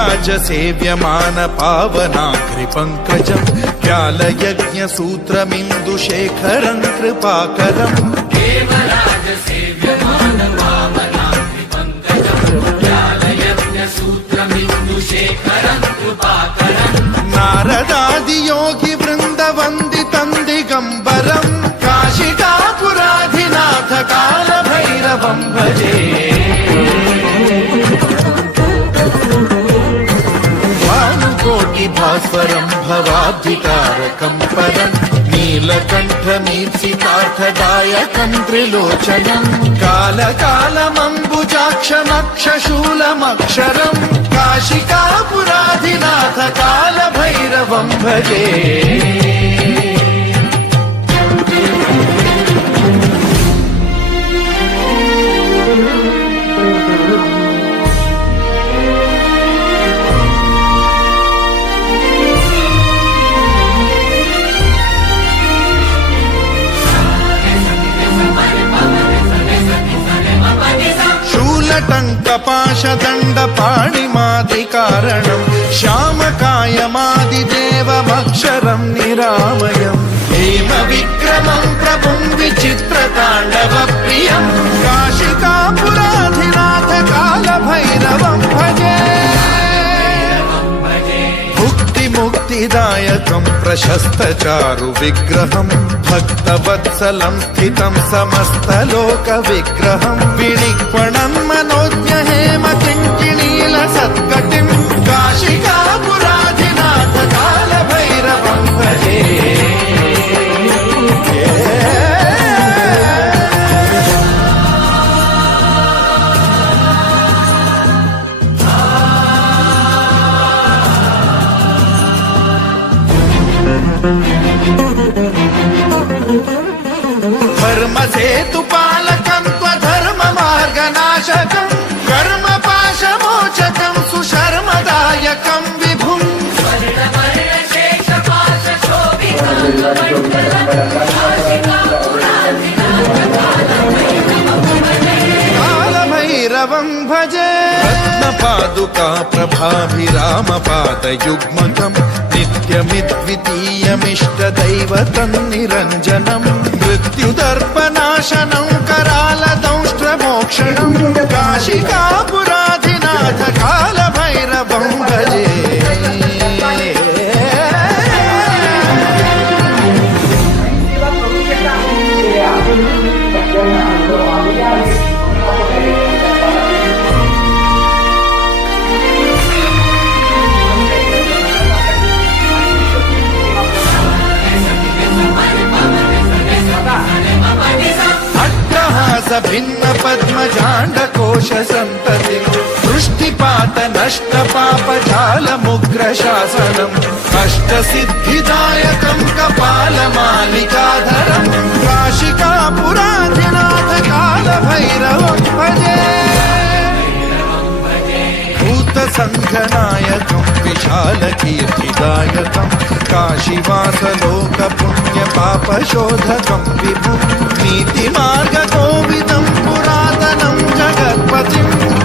देवराजसेव्यमान पावनाग्रिपङ्कजम् व्यालयज्ञसूत्रमिन्दुशेखरम् कृपाकरम् नारदादियोगि वृन्दवन्दितं दिगम्बरम् काशिकापुराधिनाथ कालभैरवं भजे भास्वरं भवाब्धितारकं परं नीलकण्ठमीप्सितार्थदायकं त्रिलोचनं कालकालमम्बुजाक्षमक्षशूलमक्षरं काशिकापुराधिनाथ कालभैरवं भजे टङ्कपाशदण्डपाणिमादिकारणम् श्यामकायमादिदेवमक्षरं निरामयम् हेमविक्रमं प्रभुं विचित्रताण्डवप्रियं काशिकापुराधिनाथ कालभैरवं भजे मुक्तिदायकं प्रशस्तचारु विग्रहं भक्तवत्सलं स्थितं समस्तलोकविग्रहं विनिक्वणं मनोज्ञ हेम किङ्किणील सत्कटिं काशिकापुराधिनाथ कालभैरवं भजे धर्मसेतुपालकं त्वधर्ममार्गनाशकं कर्मपाशमोचकं सुशर्मदायकं विभुं कालभैरवं भजे रत्नपादुका प्रभाभिरामपादयुग्मकं नित्यमिद्वितीयमिष्टदैवतं निरञ्जनं मृत्युदर्पनाशनं करालदंष्ट्रमोक्षणं काशिकापुराधिनाथ कालभैरवं भजे भिन्न पद्मजाण्डकोश सन्ततिं दृष्टिपात नष्ट पापजालमुग्र शासनम् अष्टसिद्धिदायकं कपालमालिकाधरं काशिकापुराधिनाथ कालभैरवं भजे भूतसङ्घनायकं विशालकीर्तिदायकं काशीवासलोकपुण्यपापशोधकं विभुं नीतिमार्गकोविदं पुरातनं जगत्पतिम्